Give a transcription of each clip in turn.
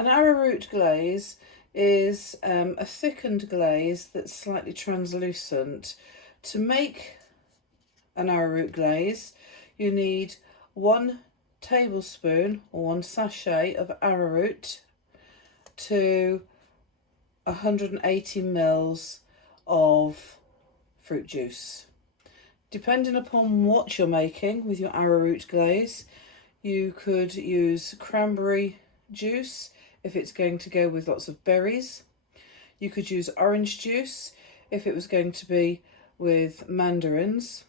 An arrowroot glaze is a thickened glaze that's slightly translucent. To make an arrowroot glaze, you need 1 tablespoon or 1 sachet of arrowroot to 180 mils of fruit juice. Depending upon what you're making with your arrowroot glaze, you could use cranberry juice if it's going to go with lots of berries. You could use orange juice if it was going to be with mandarins.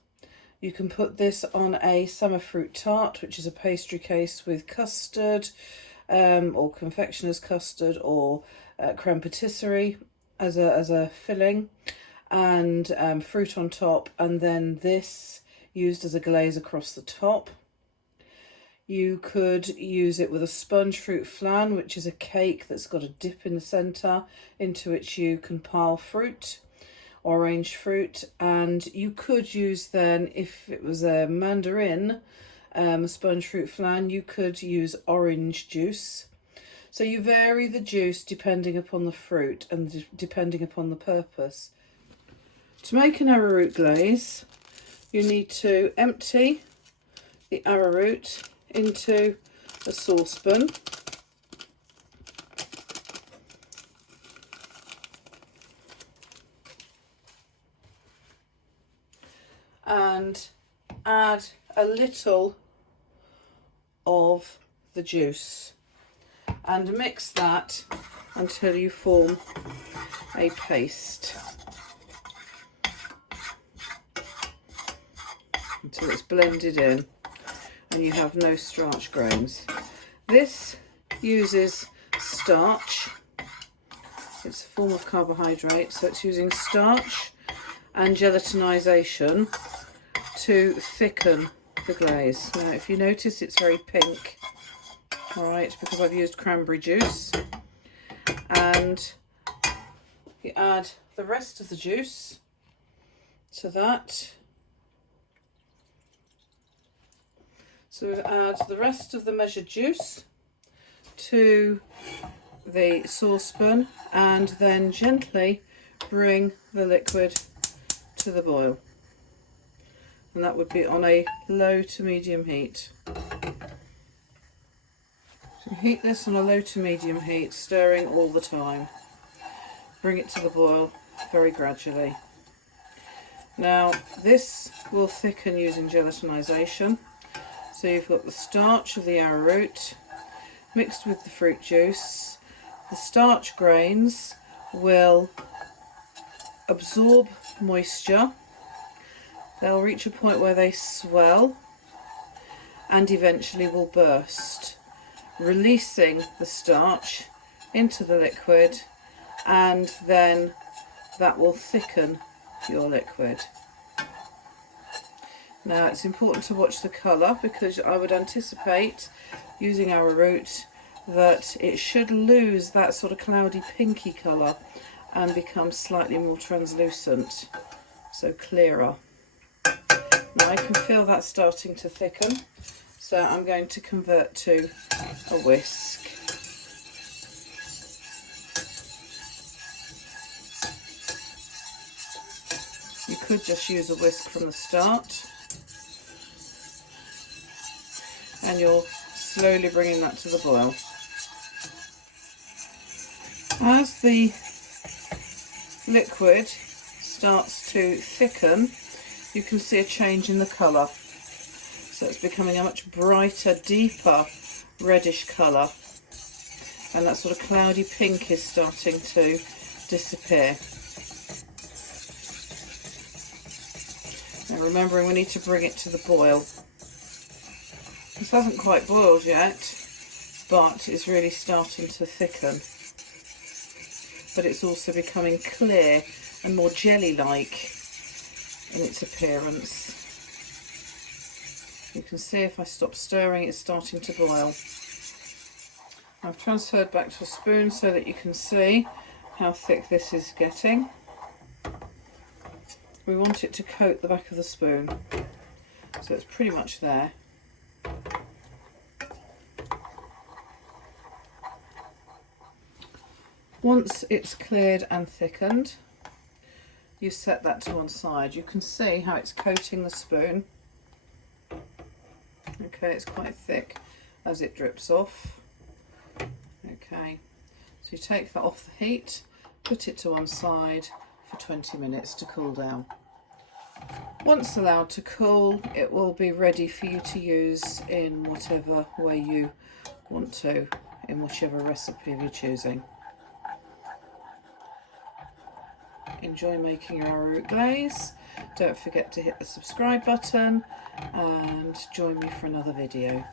You can put this on a summer fruit tart, which is a pastry case with custard or confectioner's custard or creme patisserie as a filling, and fruit on top, and then this used as a glaze across the top. You could use it with a sponge fruit flan, which is a cake that's got a dip in the centre into which you can pile fruit, orange fruit. And you could use then, if it was a mandarin sponge fruit flan, you could use orange juice. So you vary the juice depending upon the fruit and depending upon the purpose. To make an arrowroot glaze, you need to empty the arrowroot into a saucepan. And add a little of the juice and mix that until you form a paste, until it's blended in and you have no starch grains. This uses starch. It's a form of carbohydrate, so it's using starch and gelatinisation to thicken the glaze. Now, if you notice, it's very pink. All right, because I've used cranberry juice. And you add the rest of the juice to that. So we add the rest of the measured juice to the saucepan and then gently bring the liquid to the boil. And that would be on a low to medium heat. So heat this on a low to medium heat, stirring all the time. Bring it to the boil very gradually. Now this will thicken using gelatinisation. So you've got the starch of the arrowroot mixed with the fruit juice. The starch grains will absorb moisture. They'll reach a point where they swell and eventually will burst, releasing the starch into the liquid, and then that will thicken your liquid. Now it's important to watch the colour, because I would anticipate, using arrowroot, that it should lose that sort of cloudy pinky colour and become slightly more translucent, so clearer. Now I can feel that starting to thicken, so I'm going to convert to a whisk. You could just use a whisk from the start. And you're slowly bringing that to the boil. As the liquid starts to thicken, you can see a change in the colour. So it's becoming a much brighter, deeper reddish colour. And that sort of cloudy pink is starting to disappear. Now remembering we need to bring it to the boil. This hasn't quite boiled yet, but it's really starting to thicken. But it's also becoming clear and more jelly-like in its appearance. You can see if I stop stirring, it's starting to boil. I've transferred back to a spoon so that you can see how thick this is getting. We want it to coat the back of the spoon, so it's pretty much there. Once it's cleared and thickened, you set that to one side. You can see how it's coating the spoon. Okay, it's quite thick as it drips off. Okay, so you take that off the heat, put it to one side for 20 minutes to cool down. Once allowed to cool, it will be ready for you to use in whatever way you want to, in whichever recipe you're choosing. Enjoy making your arrowroot glaze. Don't forget to hit the subscribe button and join me for another video.